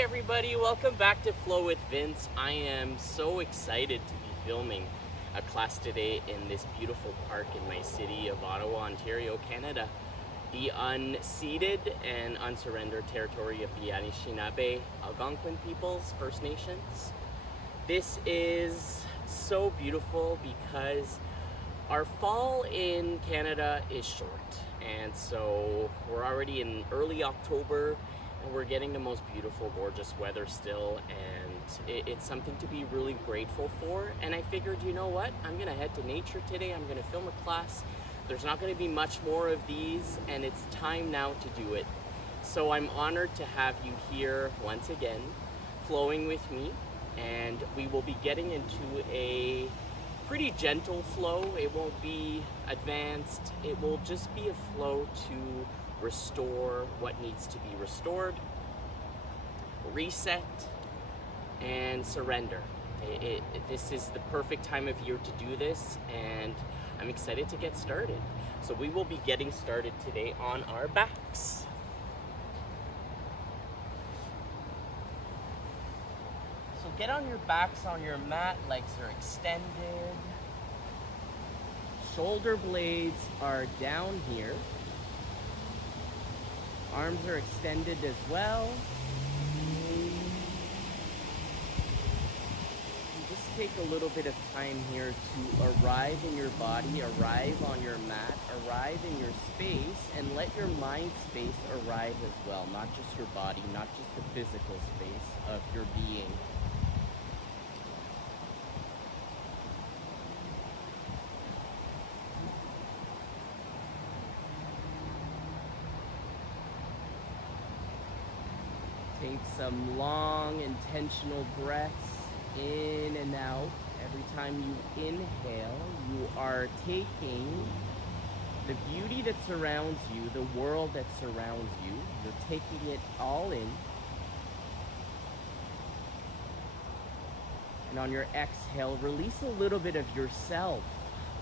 Hey everybody, welcome back to Flow with Vince. I am so excited to be filming a class today in this beautiful park in my city of Ottawa, Ontario, Canada. The unceded and unsurrendered territory of the Anishinaabe Algonquin peoples, First Nations. This is so beautiful because our fall in Canada is short, and so we're already in early October and we're getting the most beautiful, gorgeous weather still, and it's something to be really grateful for. And I figured, you know what, I'm gonna head to nature today. I'm gonna film a class. There's not gonna be much more of these, and it's time now to do it. So I'm honored to have you here once again, flowing with me, and we will be getting into a pretty gentle flow. It won't be advanced. It will just be a flow to restore what needs to be restored, reset, and surrender. This is the perfect time of year to do this, and I'm excited to get started. So we will be getting started today on our backs. So get on your backs on your mat, legs are extended. Shoulder blades are down here. Arms are extended as well. And just take a little bit of time here to arrive in your body, arrive on your mat, arrive in your space, and let your mind space arrive as well. Not just your body, not just the physical space of your being. Take some long, intentional breaths in and out. Every time you inhale, you are taking the beauty that surrounds you, the world that surrounds you. You're taking it all in. And on your exhale, release a little bit of yourself,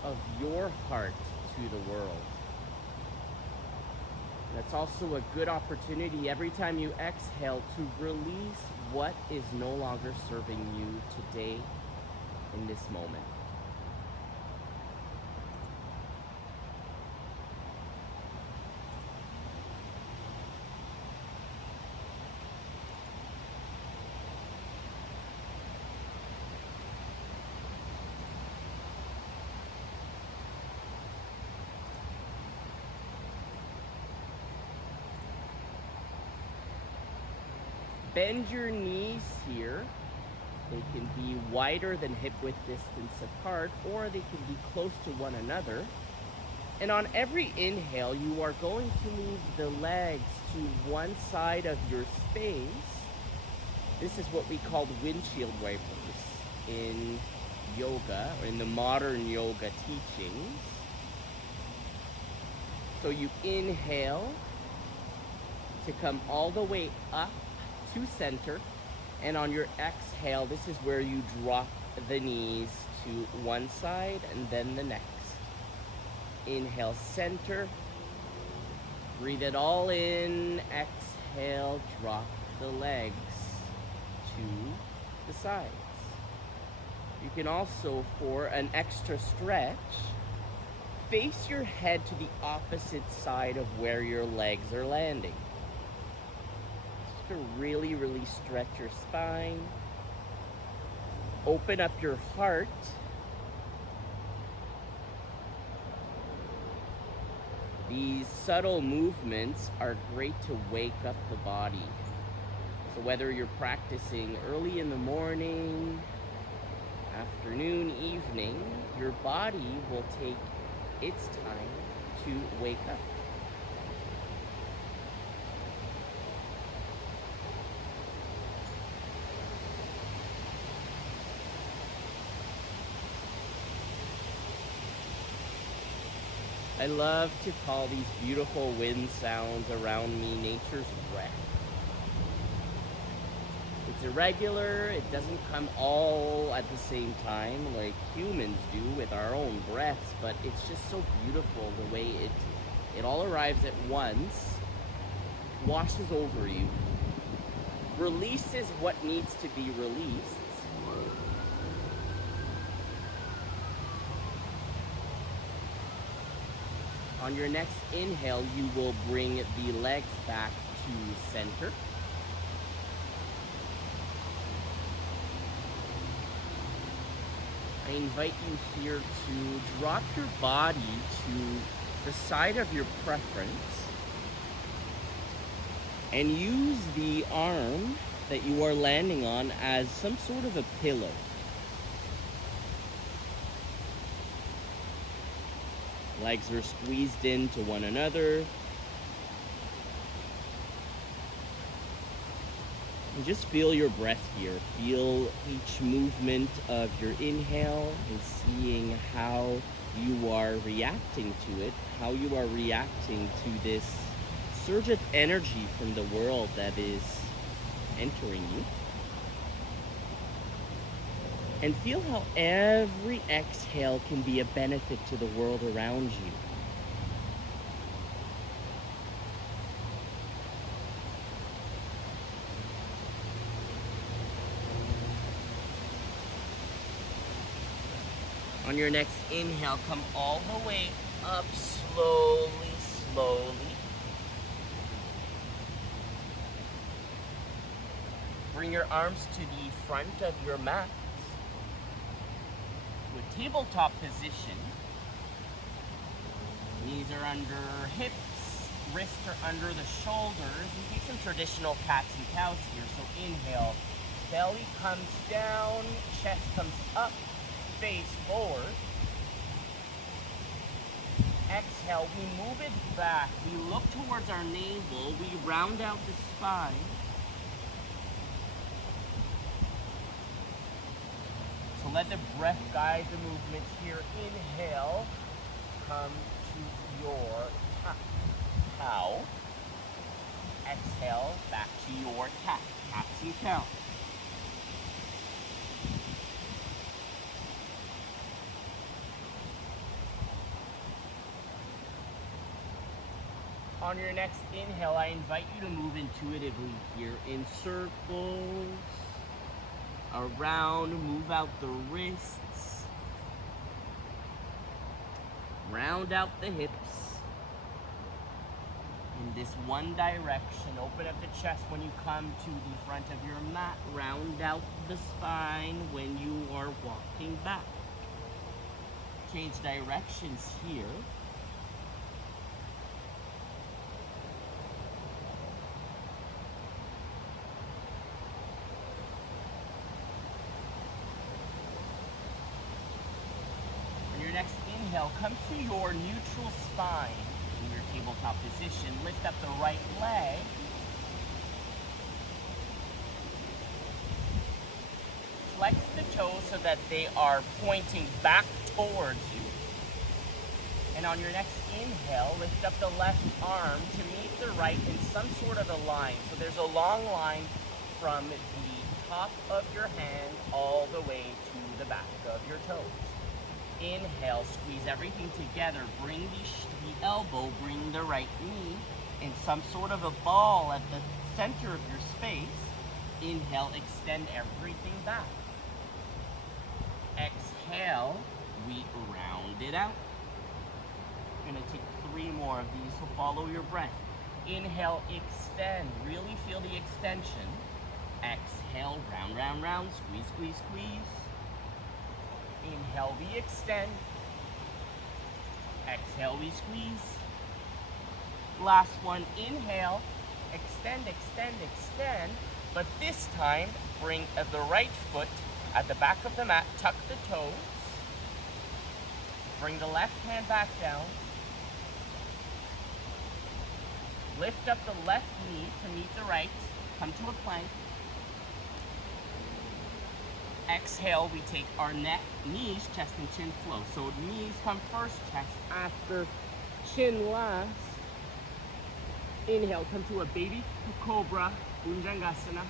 of your heart to the world. That's also a good opportunity every time you exhale to release what is no longer serving you today in this moment. Bend your knees here. They can be wider than hip width distance apart, or they can be close to one another. And on every inhale, you are going to move the legs to one side of your space. This is what we call windshield wipers in yoga, or in the modern yoga teachings. So you inhale to come all the way up to center, and on your exhale, this is where you drop the knees to one side and then the next. Inhale, center, breathe it all in, exhale, drop the legs to the sides. You can also, for an extra stretch, face your head to the opposite side of where your legs are landing. To really stretch your spine. Open up your heart. These subtle movements are great to wake up the body. So whether you're practicing early in the morning, afternoon, evening, your body will take its time to wake up. I love to call these beautiful wind sounds around me nature's breath. It's irregular, it doesn't come all at the same time like humans do with our own breaths, but it's just so beautiful the way it all arrives at once, washes over you, releases what needs to be released. On your next inhale, you will bring the legs back to center. I invite you here to drop your body to the side of your preference and use the arm that you are landing on as some sort of a pillow. Legs are squeezed into one another. And just feel your breath here. Feel each movement of your inhale and seeing how you are reacting to it, how you are reacting to this surge of energy from the world that is entering you. And feel how every exhale can be a benefit to the world around you. On your next inhale, come all the way up slowly, slowly. Bring your arms to the front of your mat to a tabletop position. Knees are under hips, wrists are under the shoulders. We take some traditional cats and cows here. So inhale, belly comes down, chest comes up, face forward. Exhale, we move it back. We look towards our navel. We round out the spine. So let the breath guide the movement here. Inhale, come to your cow. Exhale, back to your cat. Cats and cows. On your next inhale, I invite you to move intuitively here in circles, around, move out the wrists, round out the hips. In this one direction, open up the chest when you come to the front of your mat, round out the spine when you are walking back. Change directions here. Next inhale, come to your neutral spine in your tabletop position. Lift up the right leg. Flex the toes so that they are pointing back towards you. And on your next inhale, lift up the left arm to meet the right in some sort of a line. So there's a long line from the top of your hand all the way to the back of your toes. Inhale, squeeze everything together. Bring the elbow, bring the right knee in some sort of a ball at the center of your space. Inhale, extend everything back. Exhale, we round it out. We're gonna take 3 more of these, so follow your breath. Inhale, extend, really feel the extension. Exhale, round, round, round, squeeze, squeeze, squeeze. Inhale, we extend. Exhale, we squeeze. Last one, inhale, extend, extend, extend. But this time, bring the right foot at the back of the mat, tuck the toes. Bring the left hand back down. Lift up the left knee to meet the right. Come to a plank. Exhale, we take our neck, knees, chest, and chin flow. So knees come first, chest after, chin last. Inhale, come to a baby cobra, Bhujangasana.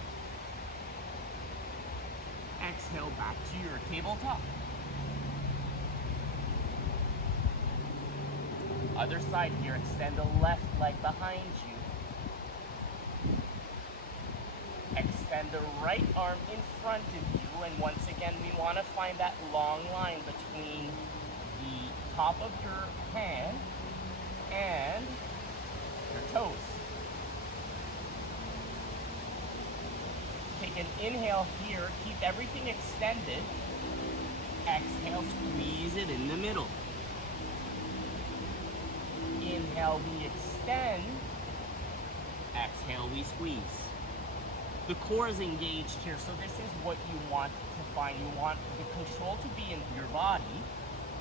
Exhale, back to your tabletop. Other side here, extend the left leg behind you. Exhale. extend the right arm in front of you, and once again, we want to find that long line between the top of your hand and your toes. Take an inhale here, keep everything extended. Exhale, squeeze it in the middle. Inhale, we extend. Exhale, we squeeze. The core is engaged here, so this is what you want to find. You want the control to be in your body,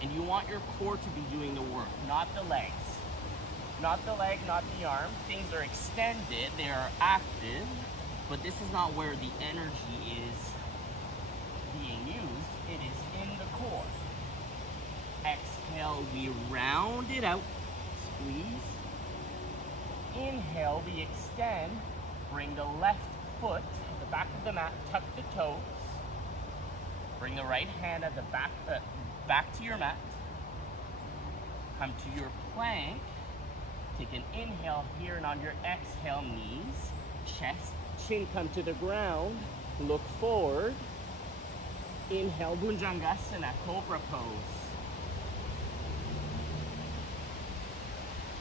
and you want your core to be doing the work, not the legs. Not the leg, not the arm. Things are extended, they are active, but this is not where the energy is being used. It is in the core. Exhale, we round it out. Squeeze. Inhale, we extend. Bring the left foot to the back of the mat. Tuck the toes. Bring the right hand at the back to your mat. Come to your plank. Take an inhale here, and on your exhale, knees, chest, chin come to the ground. Look forward. Inhale, Bhujangasana, Cobra pose.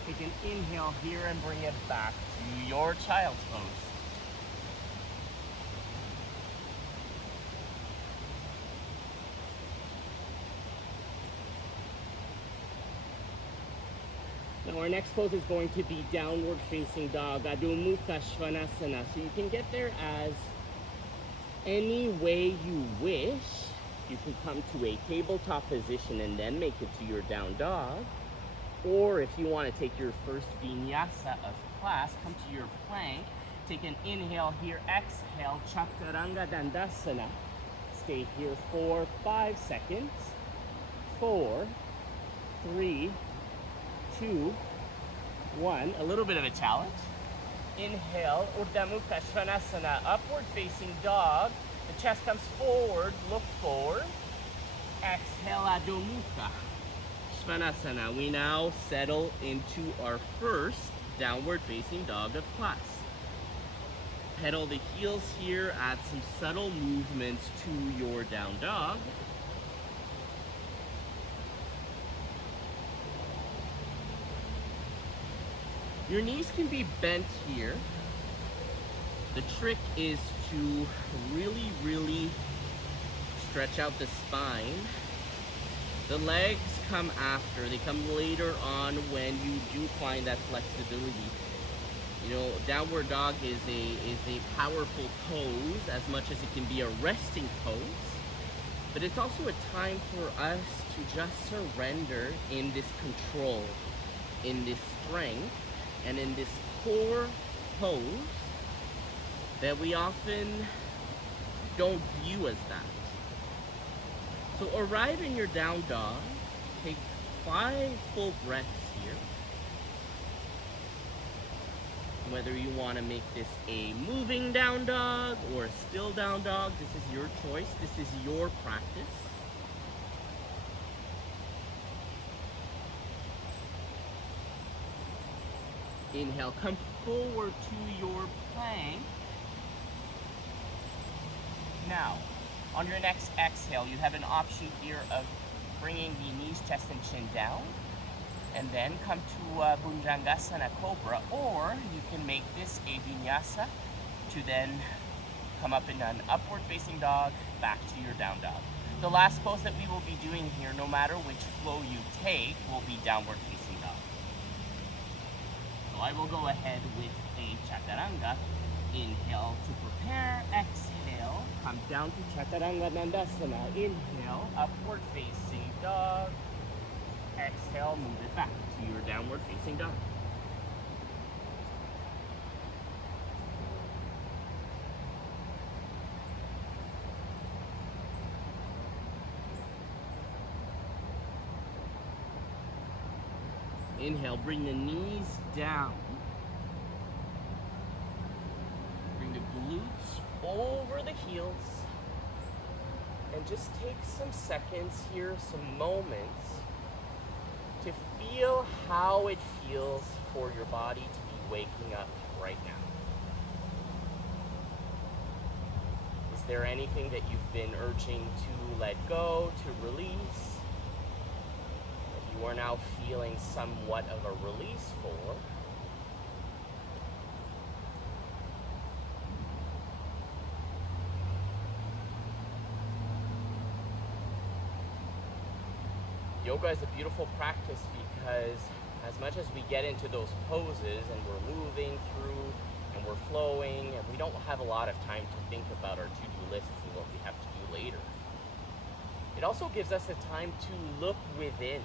Take an inhale here and bring it back to your child's pose. Now our next pose is going to be downward facing dog, Adho Mukha Svanasana. So you can get there as any way you wish. You can come to a tabletop position and then make it to your down dog. Or if you want to take your first vinyasa of class, come to your plank. Take an inhale here, exhale, Chaturanga Dandasana. Stay here for 5 seconds. 4, 3, 2, 1. A little bit of a challenge. Inhale, Urdhva Mukha Svanasana, upward facing dog. The chest comes forward, look forward. Exhale, Adho Mukha Svanasana. We now settle into our first downward facing dog of class. Pedal the heels here, add some subtle movements to your down dog. Your knees can be bent here. The trick is to really stretch out the spine. The legs come after. They come later on when you do find that flexibility. You know, downward dog is a powerful pose as much as it can be a resting pose. But it's also a time for us to just surrender in this control, in this strength, and in this core pose that we often don't view as that. So arrive in your down dog, take 5 full breaths here. Whether you want to make this a moving down dog or a still down dog, this is your choice, this is your practice. Inhale, come forward to your plank. Now, on your next exhale, you have an option here of bringing the knees, chest, and chin down, and then come to Bhujangasana Cobra, or you can make this a vinyasa to then come up in an upward facing dog, back to your down dog. The last pose that we will be doing here, no matter which flow you take, will be downward facing dog. So I will go ahead with a Chaturanga. Inhale to prepare, exhale, come down to Chaturanga Dandasana. Inhale, upward facing dog. Exhale, move it back to your downward facing dog. Inhale, bring the knees down. Bring the glutes over the heels. And just take some seconds here, some moments, to feel how it feels for your body to be waking up right now. there anything that you've been urging to let go, to release, that you are now feeling somewhat of a release for? Yoga is a beautiful practice because as much as we get into those poses and we're moving through and we're flowing and we don't have a lot of time to think about our to-do lists and what we have to do later, it also gives us the time to look within.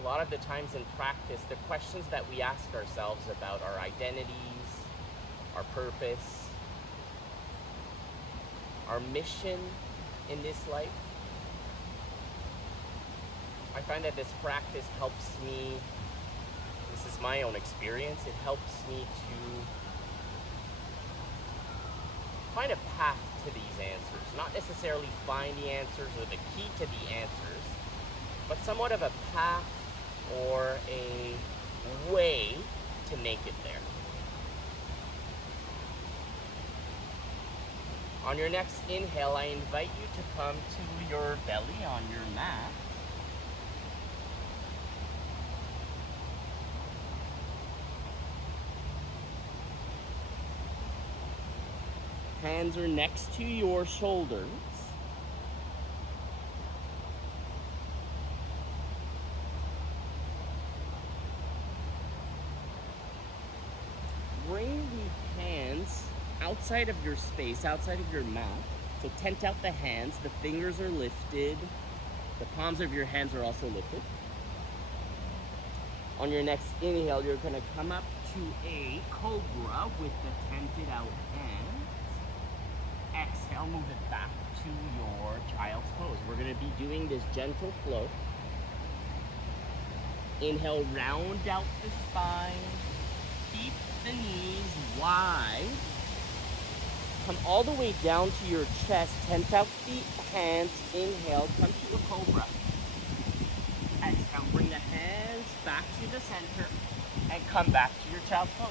A lot of the times in practice, the questions that we ask ourselves about our identities, our purpose, our mission in this life, I find that this practice helps me, this is my own experience, it helps me to find a path to these answers. Not necessarily find the answers or the key to the answers, but somewhat of a path or a way to make it there. On your next inhale, I invite you to come to your belly on your mat. Hands are next to your shoulders. Bring the hands outside of your space, outside of your mouth. So tent out the hands, the fingers are lifted, the palms of your hands are also lifted. On your next inhale, you're gonna come up to a cobra with the tented out hands. Exhale, move it back to your child's pose. We're gonna be doing this gentle flow. Inhale, round out the spine, keep the knees wide. Come all the way down to your chest, tent out the hands, inhale, come to a cobra. Exhale, bring the hands back to the center and come back to your child's pose.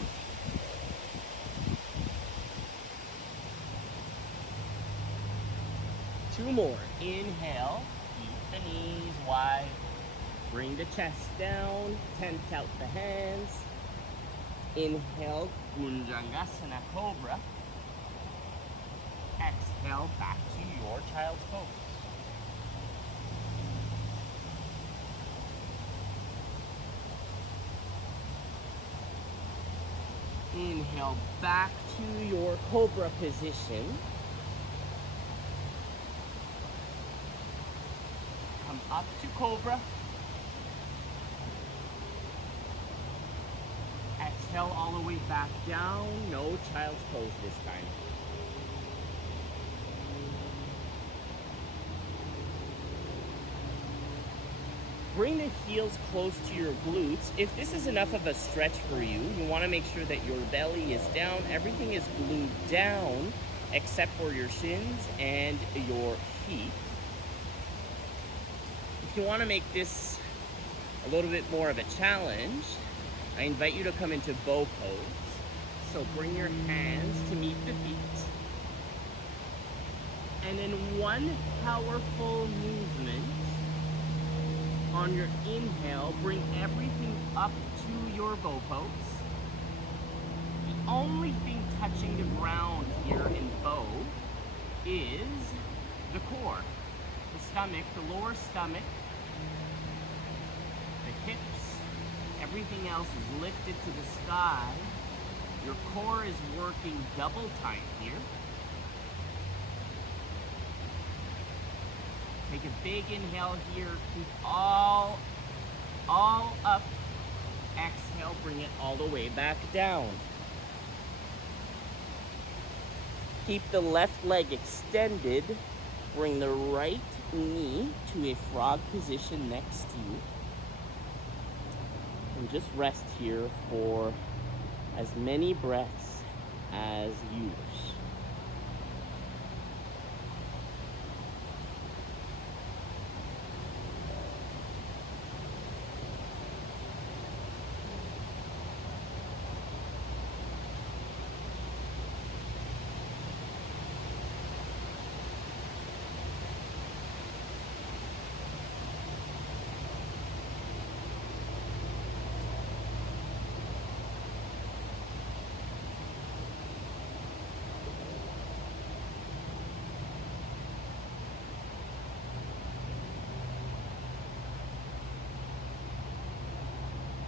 Two more. Inhale, keep the knees wide. Bring the chest down, tent out the hands. Inhale, Bhujangasana Cobra. Exhale, back to your child's pose. Inhale, back to your cobra position. Come up to cobra. Exhale all the way back down. No child's pose this time. Bring the heels close to your glutes. If this is enough of a stretch for you, you want to make sure that your belly is down. Everything is glued down except for your shins and your feet. If you want to make this a little bit more of a challenge, I invite you to come into bow pose. So bring your hands to meet the feet. And in one powerful movement, on your inhale, bring everything up to your bow pose. The only thing touching the ground here in bow is the core, the stomach, the lower stomach, the hips. Everything else is lifted to the sky. Your core is working double time here. Take a big inhale here, keep all up. Exhale, bring it all the way back down. Keep the left leg extended. Bring the right knee to a frog position next to you. And just rest here for as many breaths as you wish.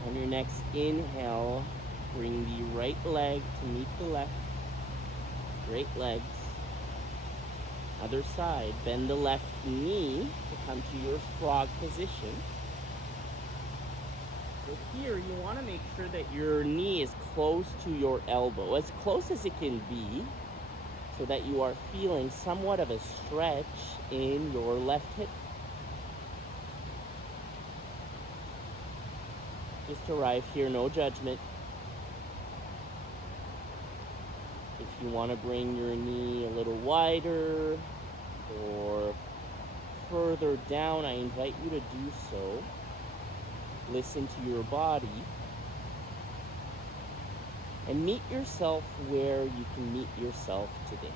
On your next inhale, bring the right leg to meet the left. Straight legs. Other side, bend the left knee to come to your frog position. So here, you want to make sure that your knee is close to your elbow, as close as it can be, so that you are feeling somewhat of a stretch in your left hip. Just arrive here, no judgment. If you want to bring your knee a little wider or further down, I invite you to do so. Listen to your body and meet yourself where you can meet yourself today.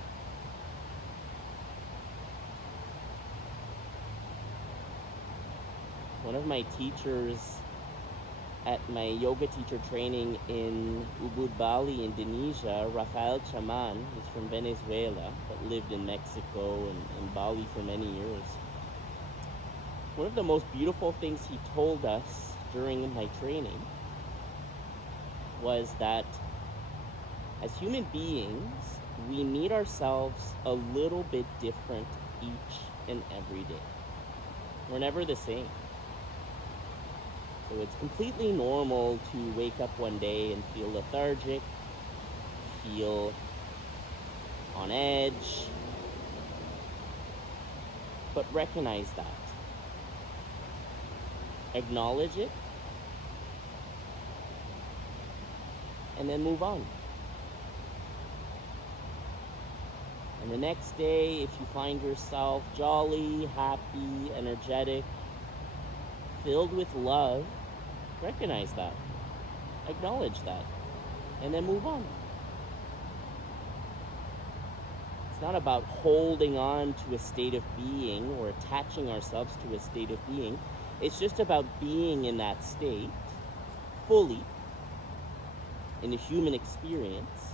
One of my teachers at my yoga teacher training in Ubud, Bali, Indonesia, Rafael Chaman, he's from Venezuela, but lived in Mexico and Bali for many years. One of the most beautiful things he told us during my training was that as human beings, we meet ourselves a little bit different each and every day. We're never the same. So it's completely normal to wake up one day and feel lethargic, feel on edge, but recognize that. Acknowledge it, and then move on. And the next day, if you find yourself jolly, happy, energetic, filled with love, recognize that, acknowledge that, and then move on. It's not about holding on to a state of being or attaching ourselves to a state of being. It's just about being in that state fully in the human experience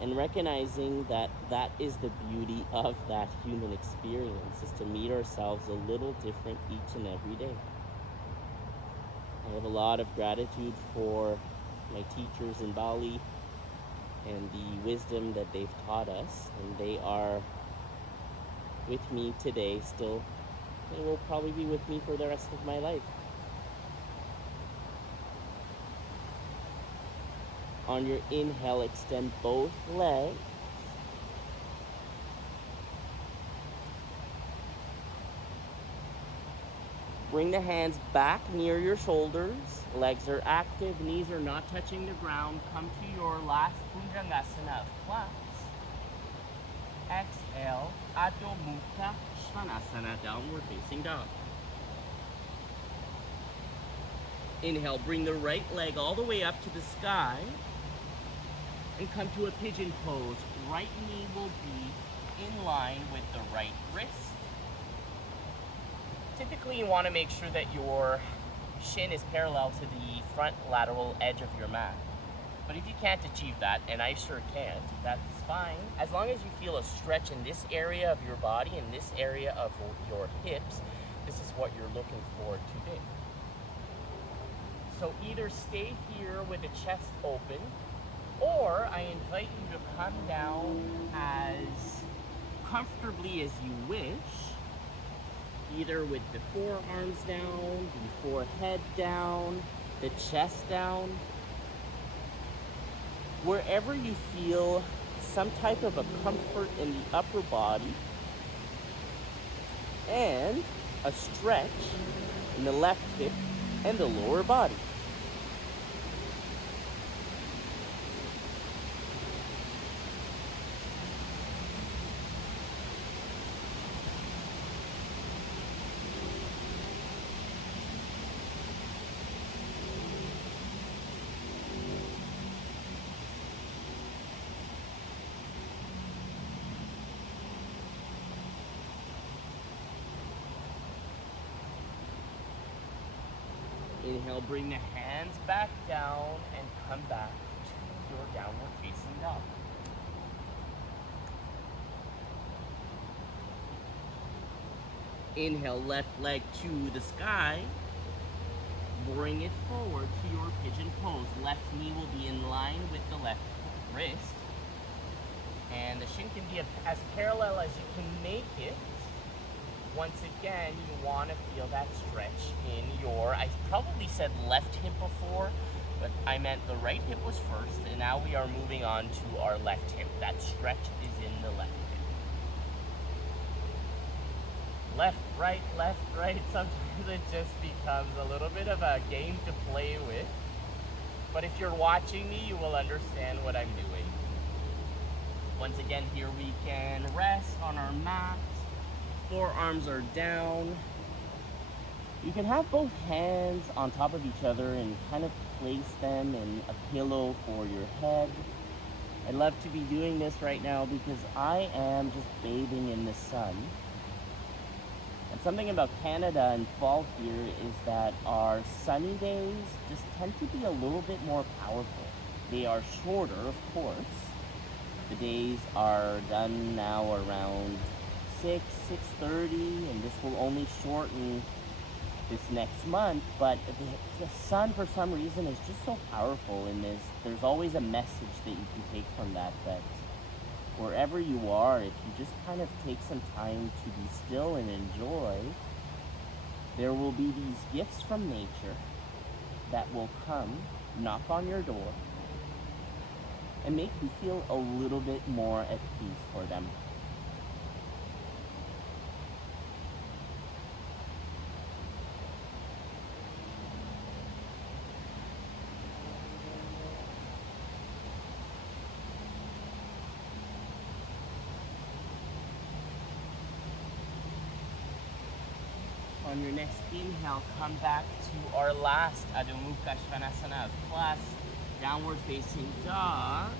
and recognizing that that is the beauty of that human experience, is to meet ourselves a little different each and every day. I have a lot of gratitude for my teachers in Bali and the wisdom that they've taught us, and they are with me today still. They will probably be with me for the rest of my life. On your inhale, extend both legs. Bring the hands back near your shoulders. Legs are active, knees are not touching the ground. Come to your last Bhujangasana of planks. Exhale, Adho Mukha Svanasana, downward facing dog. Inhale, bring the right leg all the way up to the sky and come to a pigeon pose. Right knee will be in line with the right wrist. Typically, you want to make sure that your shin is parallel to the front lateral edge of your mat. But if you can't achieve that, and I sure can't, that's fine. As long as you feel a stretch in this area of your body and this area of your hips, this is what you're looking for today. So either stay here with the chest open, or I invite you to come down as comfortably as you wish, either with the forearms down, the forehead down, the chest down, wherever you feel some type of a comfort in the upper body and a stretch in the left hip and the lower body. Inhale, bring the hands back down and come back to your downward facing dog. Inhale, left leg to the sky. bring it forward to your pigeon pose. Left knee will be in line with the left wrist. And the shin can be as parallel as you can make it. Once again, you want to feel that stretch in your, I probably said left hip before, but I meant the right hip was first, and now we are moving on to our left hip. That stretch is in the left hip. Left, right, sometimes it just becomes a little bit of a game to play with. But if you're watching me, you will understand what I'm doing. Once again, here we can rest on our mat. Forearms are down. You can have both hands on top of each other and kind of place them in a pillow for your head. I love to be doing this right now because I am just bathing in the sun. And something about Canada and fall here is that our sunny days just tend to be a little bit more powerful. They are shorter, of course. The days are done now around 6:30, and this will only shorten this next month, but the sun for some reason is just so powerful in this. There's always a message that you can take from that wherever you are, if you just kind of take some time to be still and enjoy, there will be these gifts from nature that will come, knock on your door, and make you feel a little bit more at peace for them. On your next inhale, come back to our last Adho Mukha Svanasana of class, downward facing dog.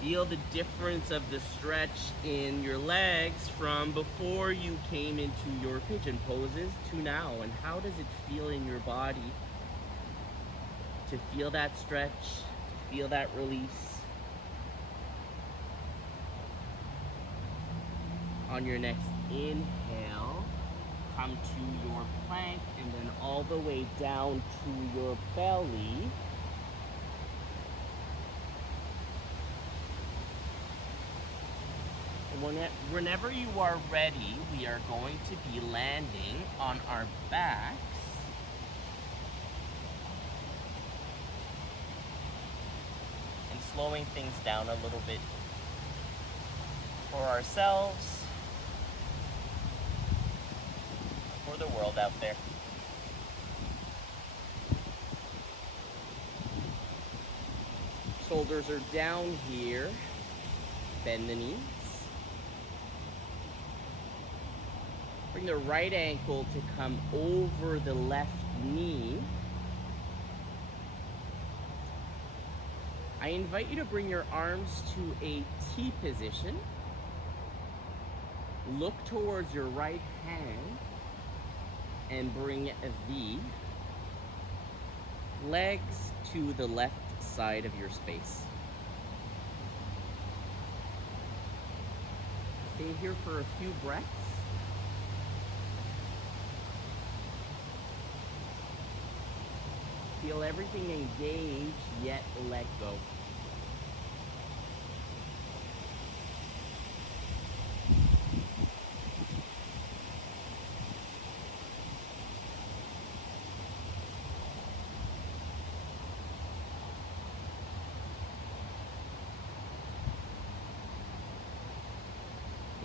Feel the difference of the stretch in your legs from before you came into your pigeon poses to now, and how does it feel in your body to feel that stretch, to feel that release. On your next inhale, come to your plank and then all the way down to your belly. Whenever you are ready, we are going to be landing on our backs. And slowing things down a little bit for ourselves, for the world out there. Shoulders are down here. Bend the knees. Bring the right ankle to come over the left knee. I invite you to bring your arms to a T position. Look towards your right hand and bring the legs to the left side of your space. Stay here for a few breaths. Feel everything engage, yet let go.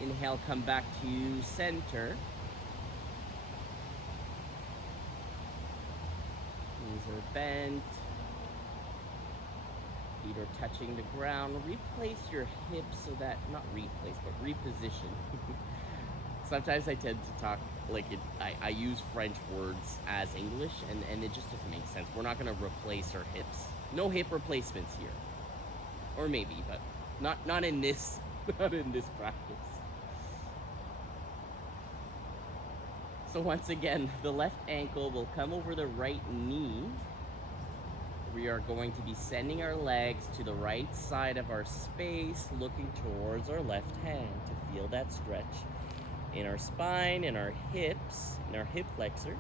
Inhale, come back to center. Knees are bent. Feet are touching the ground. Replace your hips so that, not replace, but reposition. Sometimes I tend to talk like I use French words as English, and it just doesn't make sense. We're not going to replace our hips. No hip replacements here. Or maybe, but not in this not in this practice. So once again, the left ankle will come over the right knee. We are going to be sending our legs to the right side of our space, looking towards our left hand to feel that stretch in our spine, in our hips, in our hip flexors.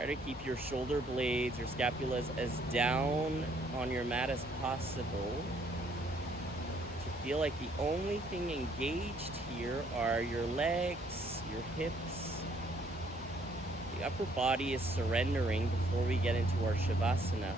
Try to keep your shoulder blades or scapulas as down on your mat as possible. To feel like the only thing engaged here are your legs, your hips. The upper body is surrendering before we get into our Shavasana.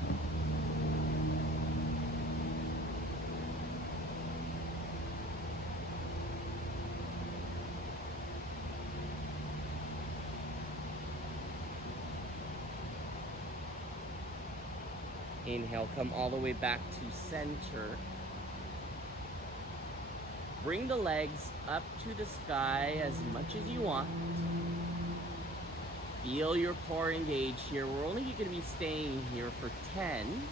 Inhale, come all the way back to center. Bring the legs up to the sky as much as you want. Feel your core engage here. We're only going to be staying here for 10,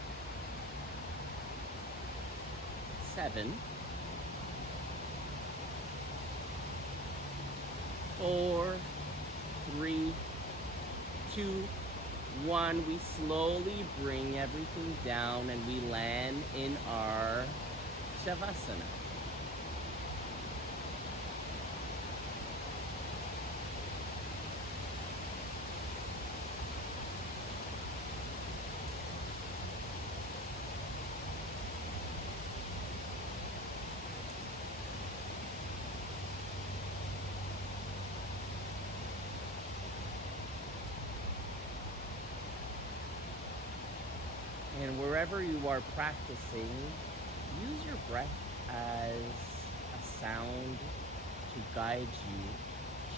7, 4, 3, 2, 1. We slowly bring everything down and we land in our Shavasana. And wherever you are practicing, use your breath as a sound to guide you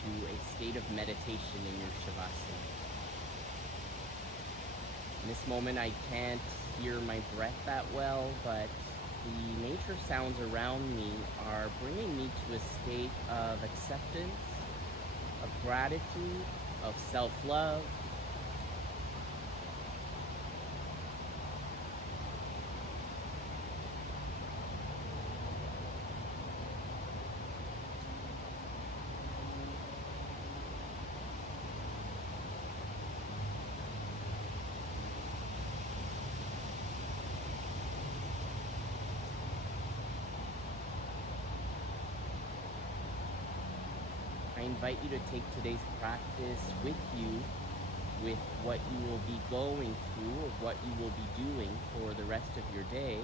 to a state of meditation in your Shavasana. In this moment, I can't hear my breath that well, but the nature sounds around me are bringing me to a state of acceptance, of gratitude, of self-love. I invite you to take today's practice with you, with what you will be going through or what you will be doing for the rest of your day.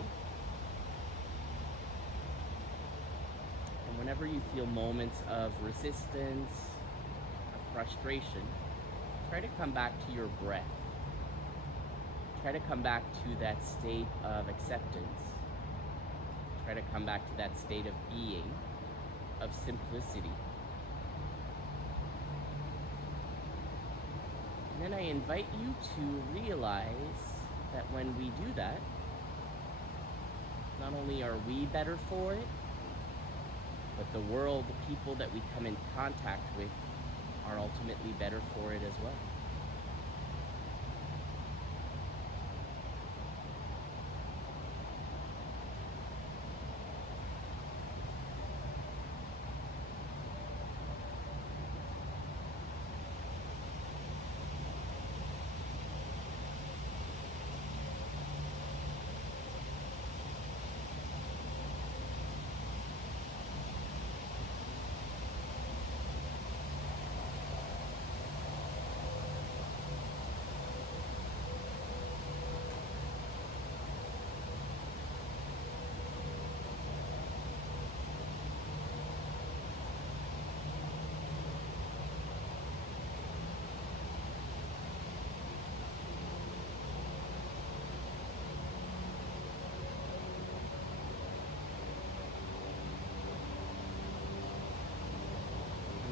And whenever you feel moments of resistance, of frustration, try to come back to your breath. Try to come back to that state of acceptance. Try to come back to that state of being, of simplicity. And then I invite you to realize that when we do that, not only are we better for it, but the world, the people that we come in contact with are ultimately better for it as well.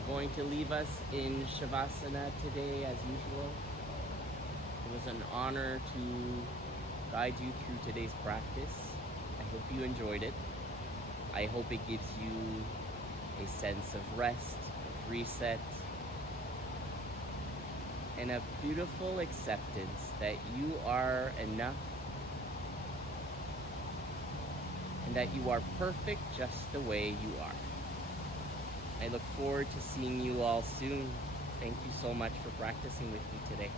Going to leave us in Shavasana today as usual. It was an honor to guide you through today's practice. I hope you enjoyed it. I hope it gives you a sense of rest, of reset, and a beautiful acceptance that you are enough and that you are perfect just the way you are. I look forward to seeing you all soon. Thank you so much for practicing with me today.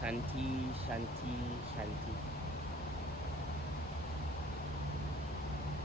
Shanti, Shanti, Shanti.